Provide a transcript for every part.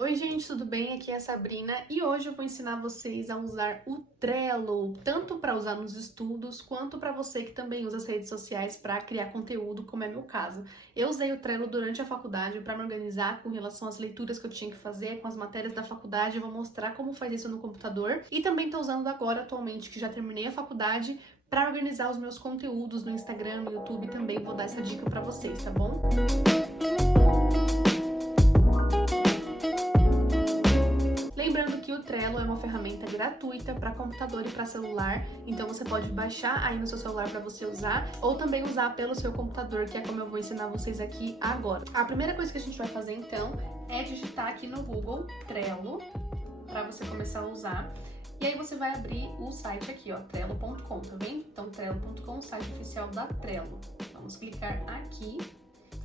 Oi gente, tudo bem? Aqui é a Sabrina e hoje eu vou ensinar vocês a usar o Trello, tanto para usar nos estudos, quanto para você que também usa as redes sociais para criar conteúdo, como é meu caso. Eu usei o Trello durante a faculdade para me organizar com relação às leituras que eu tinha que fazer, com as matérias da faculdade, eu vou mostrar como faz isso no computador e também estou usando agora, atualmente, que já terminei a faculdade, para organizar os meus conteúdos no Instagram, no YouTube, também vou dar essa dica para vocês, tá bom? Lembrando que o Trello é uma ferramenta gratuita para computador e para celular, então você pode baixar aí no seu celular para você usar, ou também usar pelo seu computador, que é como eu vou ensinar vocês aqui agora. A primeira coisa que a gente vai fazer então é digitar aqui no Google Trello, para você começar a usar. E aí você vai abrir o site aqui, ó, trello.com, tá vendo? Então trello.com, site oficial da Trello. Vamos clicar aqui.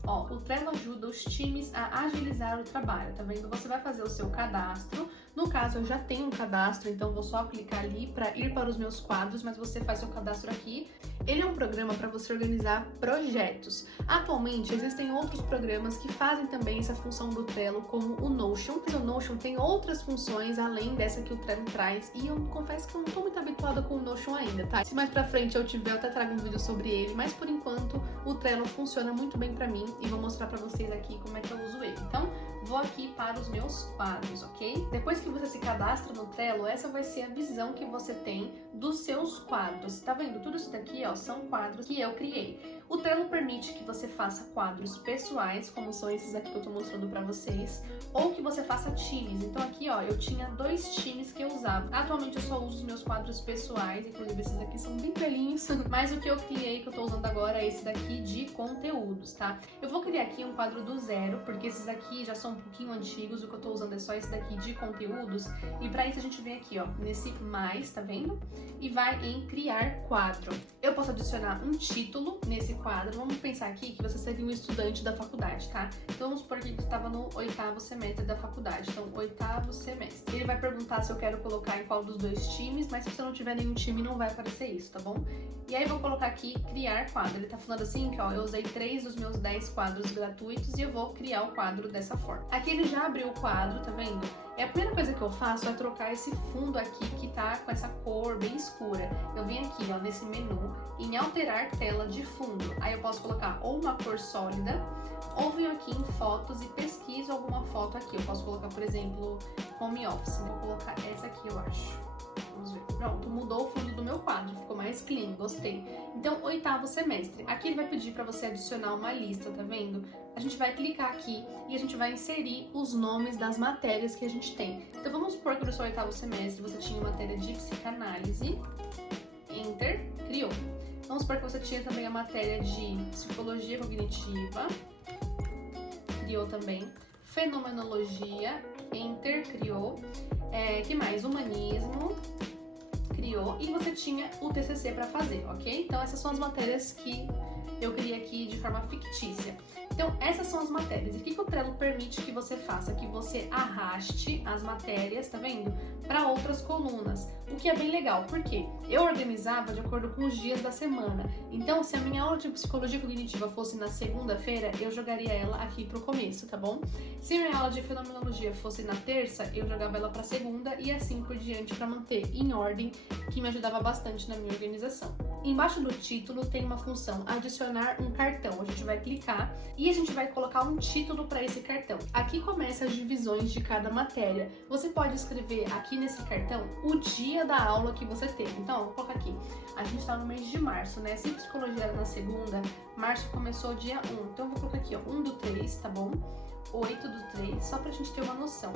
Ó, o Trello ajuda os times a agilizar o trabalho, tá vendo? Você vai fazer o seu cadastro. No caso, eu já tenho um cadastro, então vou só clicar ali para ir para os meus quadros, mas você faz seu cadastro aqui. Ele é um programa para você organizar projetos. Atualmente, existem outros programas que fazem também essa função do Trello, como o Notion. O Notion tem outras funções além dessa que o Trello traz, e eu confesso que eu não estou muito habituada com o Notion ainda, tá? Se mais pra frente eu tiver, eu até trago um vídeo sobre ele, mas por enquanto o Trello funciona muito bem pra mim e vou mostrar pra vocês aqui como é que eu uso ele. Então, vou aqui para os meus quadros, ok? Depois que você se cadastra no Trello, essa vai ser a visão que você tem dos seus quadros. Tá vendo? Tudo isso daqui, ó, são quadros que eu criei. O Trello permite que você faça quadros pessoais, como são esses aqui que eu tô mostrando pra vocês, ou que você faça times. Então aqui, ó, eu tinha 2 times que eu usava. Atualmente eu só uso os meus quadros pessoais, inclusive esses aqui são bem velhinhos, mas o que eu criei, que eu tô usando agora, é esse daqui de conteúdos, tá? Eu vou criar aqui um quadro do zero, porque esses aqui já são um pouquinho antigos, o que eu tô usando é só esse daqui de conteúdos, e pra isso a gente vem aqui, ó, nesse mais, tá vendo? E vai em criar quadro. Eu posso adicionar um título nesse quadro. Vamos pensar aqui que você seria um estudante da faculdade, tá? Então vamos supor que você estava no 8º semestre da faculdade, então 8º semestre. Ele vai perguntar se eu quero colocar em qual dos 2 times, mas se você não tiver nenhum time não vai aparecer isso, tá bom? E aí eu vou colocar aqui criar quadro. Ele tá falando assim que, ó, eu usei 3 dos meus 10 quadros gratuitos e eu vou criar o quadro dessa forma. Aqui ele já abriu o quadro, tá vendo? E a primeira coisa que eu faço é trocar esse fundo aqui que tá com essa cor bem escura. Eu vim aqui, ó, nesse menu, em alterar tela de fundo. Aí eu posso colocar ou uma cor sólida, ou venho aqui em fotos e pesquiso alguma foto aqui. Eu posso colocar, por exemplo, home office. Vou colocar essa aqui, eu acho. Vamos ver. Pronto, mudou o fundo do meu quadro, ficou mais clean, gostei. Então, 8º semestre. Aqui ele vai pedir para você adicionar uma lista, tá vendo? A gente vai clicar aqui e a gente vai inserir os nomes das matérias que a gente tem. Então, vamos supor que no seu 8º semestre você tinha matéria de psicanálise, Enter, criou. Vamos supor que você tinha também a matéria de psicologia cognitiva, criou também. Fenomenologia, Enter, criou. Que mais? Humanismo, criou. E você tinha o TCC para fazer, ok? Então essas são as matérias que eu criei aqui de forma fictícia. Então essas são as matérias. E o que o Trello permite que você faça? Que você arraste as matérias, tá vendo? Para outras colunas, o que é bem legal, porque eu organizava de acordo com os dias da semana. Então, se a minha aula de psicologia cognitiva fosse na segunda-feira, eu jogaria ela aqui pro começo, tá bom? Se a minha aula de fenomenologia fosse na terça, eu jogava ela pra segunda e assim por diante para manter em ordem, que me ajudava bastante na minha organização. Embaixo do título tem uma função adicionar um cartão. A gente vai clicar e a gente vai colocar um título para esse cartão. Aqui começa as divisões de cada matéria. Você pode escrever aqui nesse cartão o dia da aula que você teve. Então, vou colocar aqui. A gente tá no mês de março, né? Se psicologia era na segunda, março começou dia 1. Então, eu vou colocar aqui, ó, 1/3, tá bom? 8/3, só pra gente ter uma noção.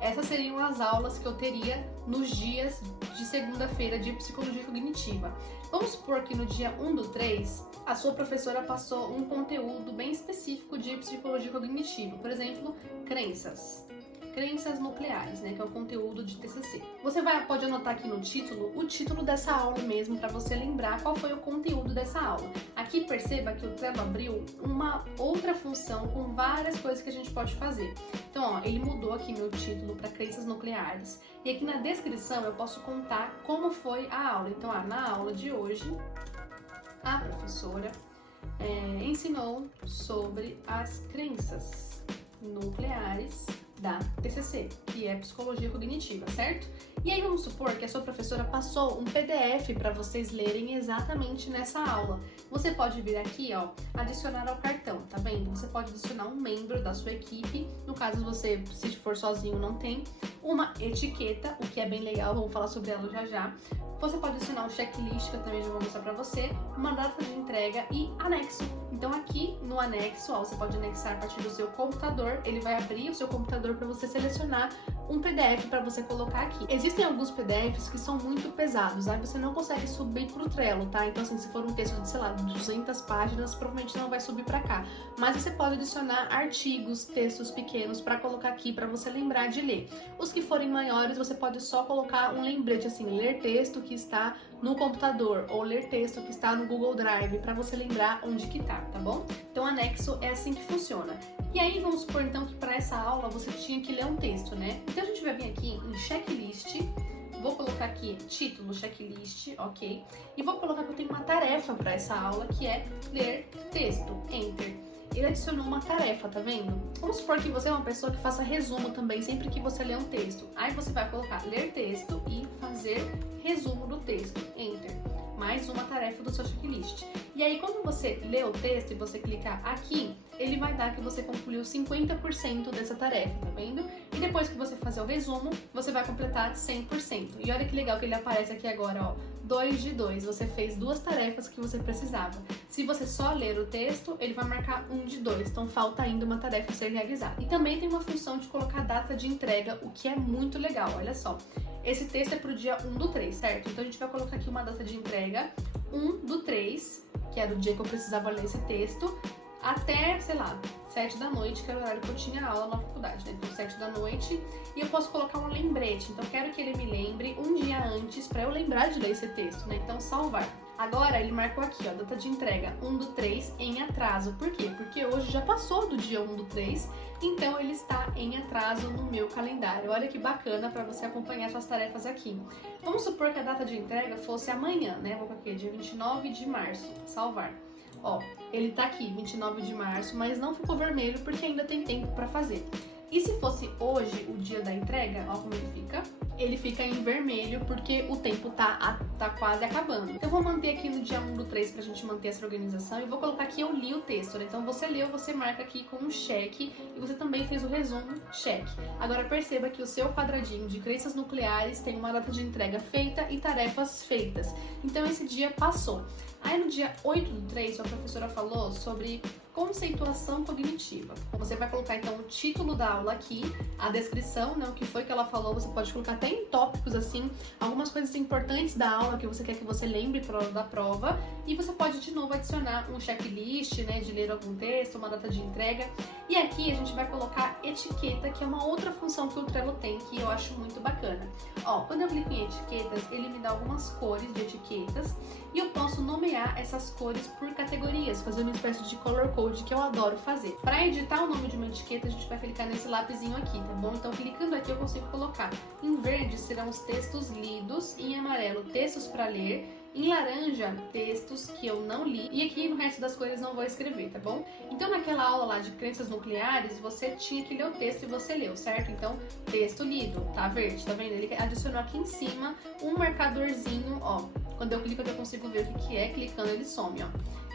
Essas seriam as aulas que eu teria nos dias de segunda-feira de psicologia cognitiva. Vamos supor que no dia 1/3, a sua professora passou um conteúdo bem específico de psicologia cognitiva. Por exemplo, crenças nucleares, né, que é o conteúdo de TCC. Você pode anotar aqui no título o título dessa aula mesmo, para você lembrar qual foi o conteúdo dessa aula. Aqui perceba que o Trello abriu uma outra função com várias coisas que a gente pode fazer. Então, ó, ele mudou aqui meu título para crenças nucleares. E aqui na descrição eu posso contar como foi a aula. Então, na aula de hoje, a professora ensinou sobre as crenças nucleares da TCC, que é Psicologia Cognitiva, certo? E aí vamos supor que a sua professora passou um PDF para vocês lerem exatamente nessa aula. Você pode vir aqui, ó, adicionar ao cartão, tá vendo? Você pode adicionar um membro da sua equipe, no caso você, se for sozinho, não tem, uma etiqueta, o que é bem legal, vamos falar sobre ela já já. Você pode adicionar um checklist, que eu também já vou mostrar pra você, uma data de entrega e anexo. Então aqui no anexo, ó, você pode anexar a partir do seu computador, ele vai abrir o seu computador para você selecionar um PDF para você colocar aqui. Existem alguns PDFs que são muito pesados, aí você não consegue subir pro Trello, tá? Então assim, se for um texto de, sei lá, 200 páginas, provavelmente não vai subir para cá. Mas você pode adicionar artigos, textos pequenos para colocar aqui para você lembrar de ler. Os que forem maiores, você pode só colocar um lembrete assim, ler texto que está no computador ou ler texto que está no Google Drive para você lembrar onde que tá bom? Então anexo é assim que funciona. E aí vamos supor então que para essa aula você tinha que ler um texto, né? Então a gente vai vir aqui em checklist, vou colocar aqui título checklist, ok? E vou colocar que eu tenho uma tarefa para essa aula que é ler texto, enter. Ele adicionou uma tarefa, tá vendo? Vamos supor que você é uma pessoa que faça resumo também sempre que você lê um texto. Aí você vai colocar ler texto e fazer resumo do texto, enter. Mais uma tarefa do seu checklist. E aí quando você lê o texto e você clicar aqui, ele vai dar que você concluiu 50% dessa tarefa, tá vendo? E depois que você fazer o resumo, você vai completar 100%. E olha que legal que ele aparece aqui agora, ó, 2 de 2. Você fez 2 tarefas que você precisava. Se você só ler o texto, ele vai marcar 1 de 2. Então falta ainda uma tarefa a ser realizada. E também tem uma função de colocar data de entrega, o que é muito legal, olha só. Esse texto é pro dia 1 do 3, certo? Então a gente vai colocar aqui uma data de entrega, 1 do 3, que era o dia que eu precisava ler esse texto, até, sei lá, 7 da noite, que era o horário que eu tinha aula na faculdade, né? Então 7 da noite, e eu posso colocar um lembrete. Então eu quero que ele me lembre um dia antes para eu lembrar de ler esse texto, né? Então salvar. Agora ele marcou aqui, ó, data de entrega 1 do 3 em atraso. Por quê? Porque hoje já passou do dia 1 do 3, então ele está em atraso no meu calendário. Olha que bacana para você acompanhar suas tarefas aqui. Vamos supor que a data de entrega fosse amanhã, né? Vou colocar aqui, dia 29 de março, salvar. Ó, ele tá aqui, 29 de março, mas não ficou vermelho porque ainda tem tempo para fazer. E se fosse hoje o dia da entrega, ó como ele fica. Ele fica em vermelho porque o tempo tá quase acabando. Então eu vou manter aqui no dia 1 do 3 pra gente manter essa organização e vou colocar aqui eu li o texto, né? Então você leu, você marca aqui com um cheque e você também fez o resumo, cheque. Agora perceba que o seu quadradinho de crenças nucleares tem uma data de entrega feita e tarefas feitas. Então esse dia passou. Aí no dia 8 do 3, a professora falou sobre conceituação cognitiva. Você vai colocar então o título da aula aqui, a descrição, né, o que foi que ela falou, você pode colocar até em tópicos assim, algumas coisas importantes da aula que você quer que você lembre para hora da prova, e você pode de novo adicionar um checklist, né, de ler algum texto, uma data de entrega. E aqui a gente vai colocar etiqueta, que é uma outra função que o Trello tem, que eu acho muito bacana. Ó, quando eu clico em etiquetas, ele me dá algumas cores de etiquetas, e eu posso nomear essas cores por categorias, fazer uma espécie de color code que eu adoro fazer. Para editar o nome de uma etiqueta, a gente vai clicar nesse lapisinho aqui, tá bom? Então, clicando aqui, eu consigo colocar. Em verde serão os textos lidos, em amarelo, textos para ler, em laranja, textos que eu não li, e aqui no resto das cores não vou escrever, tá bom? Então, naquela aula lá de crenças nucleares, você tinha que ler o texto e você leu, certo? Então, texto lido, tá verde, tá vendo? Ele adicionou aqui em cima um marcadorzinho, ó. Quando eu clico, eu consigo ver o que é, clicando ele some, ó.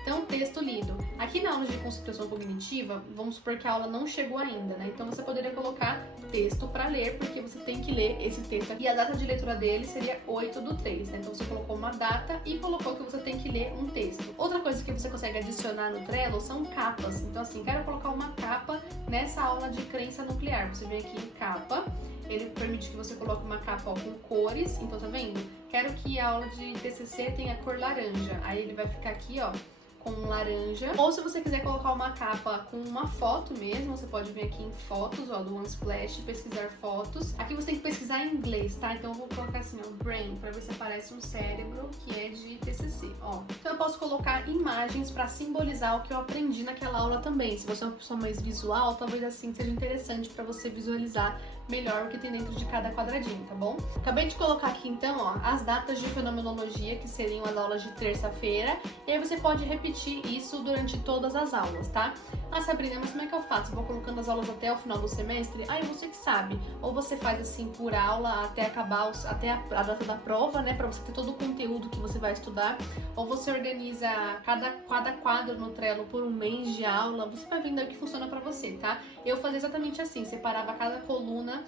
Então, texto lido. Aqui na aula de concentração cognitiva, vamos supor que a aula não chegou ainda, né? Então, você poderia colocar texto para ler, porque você tem que ler esse texto aqui. E a data de leitura dele seria 8 do 3, né? Então, você colocou uma data e colocou que você tem que ler um texto. Outra coisa que você consegue adicionar no Trello são capas. Então, assim, quero colocar uma capa nessa aula de crença nuclear. Você vem aqui em capa. Ele permite que você coloque uma capa, ó, com cores. Então, tá vendo? Quero que a aula de TCC tenha cor laranja. Aí ele vai ficar aqui, ó, com laranja. Ou se você quiser colocar uma capa com uma foto mesmo, você pode vir aqui em fotos, ó, do Unsplash, pesquisar fotos. Aqui você tem que pesquisar em inglês, tá? Então eu vou colocar assim, ó, brain, pra ver se aparece um cérebro, que é de TCC, ó. Então eu posso colocar imagens pra simbolizar o que eu aprendi naquela aula também. Se você é uma pessoa mais visual, talvez assim seja interessante pra você visualizar melhor o que tem dentro de cada quadradinho, tá bom? Acabei de colocar aqui então, ó, as datas de fenomenologia, que seriam as aulas de terça-feira, e aí você pode repetir isso durante todas as aulas, tá? Ah, Sabrina, mas como é que eu faço? Vou colocando as aulas até o final do semestre? Ah, você que sabe. Ou você faz assim por aula até acabar, até a data da prova, né? Pra você ter todo o conteúdo que você vai estudar. Ou você organiza cada quadro no Trello por um mês de aula. Você vai vendo aí o que funciona pra você, tá? Eu fazia exatamente assim, separava cada coluna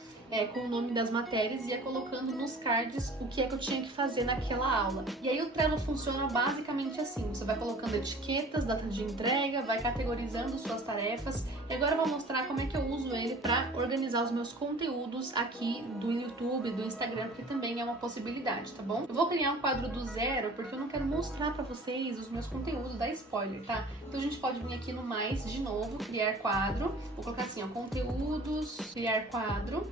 com o nome das matérias e ia colocando nos cards o que é que eu tinha que fazer naquela aula. E aí o Trello funciona basicamente assim, você vai colocando etiquetas, data de entrega, vai categorizando suas tarefas. E agora eu vou mostrar como é que eu uso ele para organizar os meus conteúdos aqui do YouTube, do Instagram, porque também é uma possibilidade, tá bom? Eu vou criar um quadro do zero, porque eu não quero mostrar para vocês os meus conteúdos, dar spoiler, tá? Então a gente pode vir aqui no mais, de novo, criar quadro. Vou colocar assim, ó, conteúdos, criar quadro.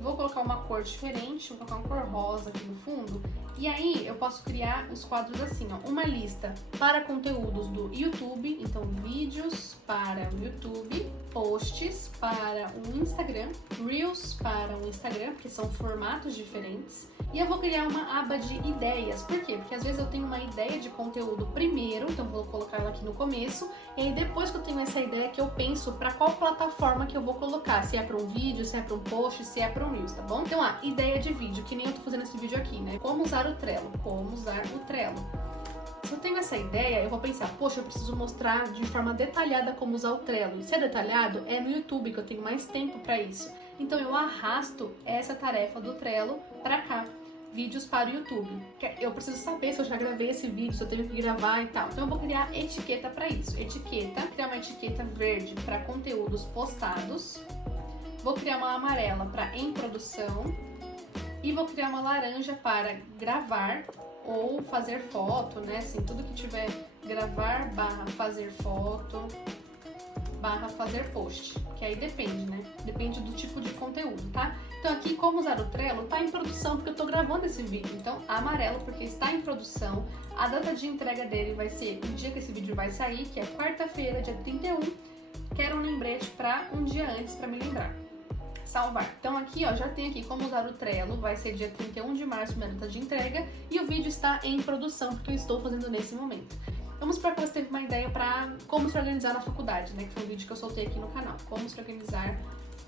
Vou colocar uma cor diferente, vou colocar uma cor rosa aqui no fundo. E aí eu posso criar os quadros assim, ó, uma lista para conteúdos do YouTube, então vídeos para o YouTube, posts para o Instagram, Reels para o Instagram, porque são formatos diferentes. E eu vou criar uma aba de ideias. Por quê? Porque às vezes eu tenho uma ideia de conteúdo primeiro, então vou colocar ela aqui no começo, e aí depois que eu tenho essa ideia que eu penso para qual plataforma que eu vou colocar, se é para um vídeo, se é para um post, se é para um Reels, tá bom? Então, ideia de vídeo, que nem eu tô fazendo esse vídeo aqui, né? Como usar o Trello, como usar o Trello. Se eu tenho essa ideia, eu vou pensar, poxa, eu preciso mostrar de forma detalhada como usar o Trello. E se é detalhado, é no YouTube que eu tenho mais tempo para isso. Então eu arrasto essa tarefa do Trello para cá. Vídeos para o YouTube. Eu preciso saber se eu já gravei esse vídeo, se eu tenho que gravar e tal. Então eu vou criar etiqueta para isso. Etiqueta, criar uma etiqueta verde para conteúdos postados. Vou criar uma amarela para em produção. E vou criar uma laranja para gravar ou fazer foto, né? Assim, tudo que tiver gravar barra fazer foto barra fazer post, que aí depende, né? Depende do tipo de conteúdo, tá? Então aqui, como usar o Trello, tá em produção porque eu tô gravando esse vídeo. Então, amarelo porque está em produção. A data de entrega dele vai ser o dia que esse vídeo vai sair, que é quarta-feira, dia 31. Quero um lembrete para um dia antes para me lembrar. Salvar. Então aqui, ó, já tem aqui como usar o Trello, vai ser dia 31 de março, minha data de entrega, e o vídeo está em produção porque eu estou fazendo nesse momento. Vamos para que você teve uma ideia para como se organizar na faculdade, né? Que foi um vídeo que eu soltei aqui no canal. Como se organizar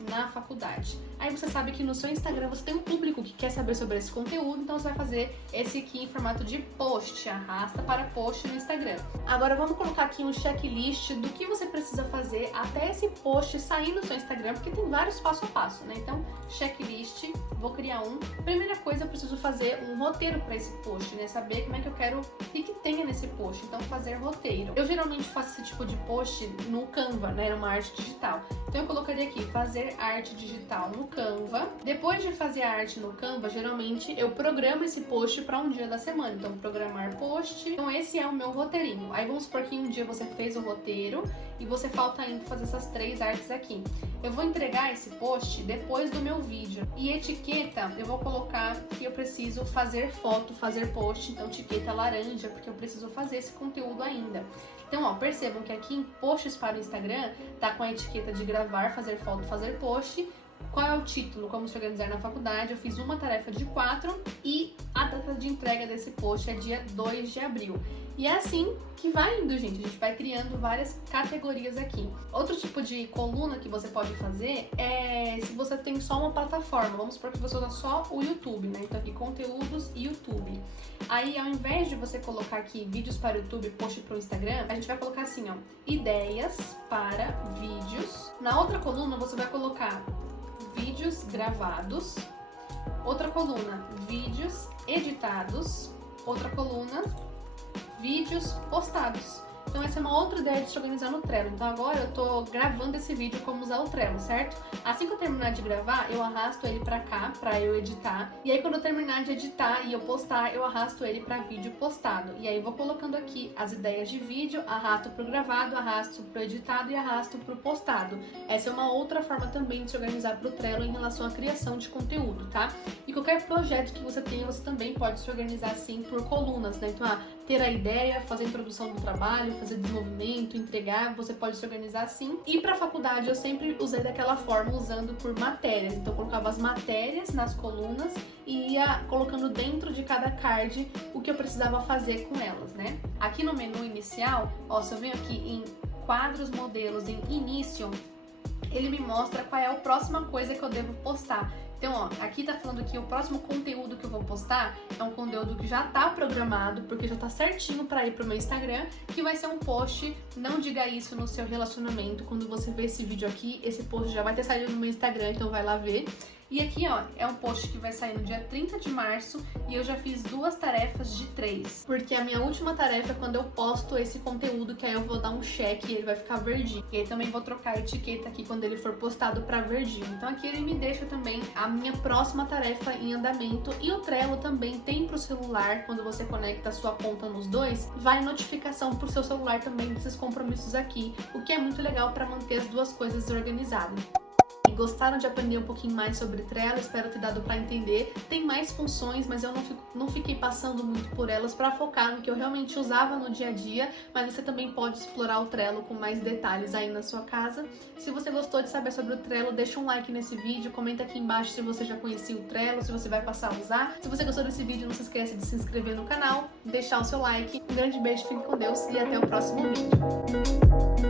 na faculdade. Aí você sabe que no seu Instagram você tem um público que quer saber sobre esse conteúdo, então você vai fazer esse aqui em formato de post, arrasta para post no Instagram. Agora vamos colocar aqui um checklist do que você precisa fazer até esse post sair no seu Instagram, porque tem vários passo a passo, né? Então, checklist, vou criar um. Primeira coisa, eu preciso fazer um roteiro para esse post, né? Saber como é que eu quero, o que tenha nesse post, então fazer roteiro. Eu geralmente faço esse tipo de post no Canva, né? Uma arte digital. Então eu colocaria aqui, fazer arte digital no Canva. Depois de fazer a arte no Canva, geralmente eu programo esse post para um dia da semana. Então, programar post. Então, esse é o meu roteirinho. Aí, vamos supor que um dia você fez o roteiro e você falta ainda fazer essas 3 artes aqui. Eu vou entregar esse post depois do meu vídeo. E etiqueta, eu vou colocar que eu preciso fazer foto, fazer post. Então, etiqueta laranja, porque eu preciso fazer esse conteúdo ainda. Então, ó, percebam que aqui em posts para o Instagram, tá com a etiqueta de gravar, fazer foto, fazer post. Qual é o título? Como se organizar na faculdade. Eu fiz uma tarefa de 4 e a data de entrega desse post é dia 2 de abril. E é assim que vai indo, gente. A gente vai criando várias categorias aqui. Outro tipo de coluna que você pode fazer é se você tem só uma plataforma. Vamos supor que você usa só o YouTube, né? Então aqui, conteúdos e YouTube. Aí, ao invés de você colocar aqui vídeos para o YouTube, post para o Instagram, a gente vai colocar assim, ó, ideias para vídeos. Na outra coluna, você vai colocar vídeos gravados. Outra coluna, vídeos editados. Outra coluna, vídeos postados. Então essa é uma outra ideia de se organizar no Trello. Então agora eu tô gravando esse vídeo como usar o Trello, certo? Assim que eu terminar de gravar, eu arrasto ele pra cá, pra eu editar. E aí quando eu terminar de editar e eu postar, eu arrasto ele pra vídeo postado. E aí eu vou colocando aqui as ideias de vídeo, arrasto pro gravado, arrasto pro editado e arrasto pro postado. Essa é uma outra forma também de se organizar pro Trello em relação à criação de conteúdo, tá? E qualquer projeto que você tenha, você também pode se organizar assim por colunas, né? Então, ter a ideia, fazer a introdução do trabalho, fazer desenvolvimento, entregar, você pode se organizar assim. E para a faculdade eu sempre usei daquela forma, usando por matérias. Então eu colocava as matérias nas colunas e ia colocando dentro de cada card o que eu precisava fazer com elas, né? Aqui no menu inicial, ó, se eu venho aqui em quadros, modelos, em início, ele me mostra qual é a próxima coisa que eu devo postar. Então, ó, aqui tá falando que o próximo conteúdo que eu vou postar é um conteúdo que já tá programado, porque já tá certinho pra ir pro meu Instagram, que vai ser um post, não diga isso no seu relacionamento. Quando você ver esse vídeo aqui, esse post já vai ter saído no meu Instagram, então vai lá ver. E aqui, ó, é um post que vai sair no dia 30 de março e eu já fiz 2 tarefas de 3. Porque a minha última tarefa é quando eu posto esse conteúdo, que aí eu vou dar um check e ele vai ficar verdinho. E aí também vou trocar a etiqueta aqui quando ele for postado pra verdinho. Então aqui ele me deixa também a minha próxima tarefa em andamento. E o Trello também tem pro celular, quando você conecta a sua conta nos dois, vai notificação pro seu celular também desses compromissos aqui. O que é muito legal pra manter as duas coisas organizadas. Gostaram de aprender um pouquinho mais sobre Trello? Espero ter dado para entender. Tem mais funções, mas eu não fiquei passando muito por elas para focar no que eu realmente usava no dia a dia, mas você também pode explorar o Trello com mais detalhes aí na sua casa. Se você gostou de saber sobre o Trello, deixa um like nesse vídeo, comenta aqui embaixo se você já conhecia o Trello, se você vai passar a usar. Se você gostou desse vídeo, não se esqueça de se inscrever no canal, deixar o seu like. Um grande beijo, fique com Deus e até o próximo vídeo.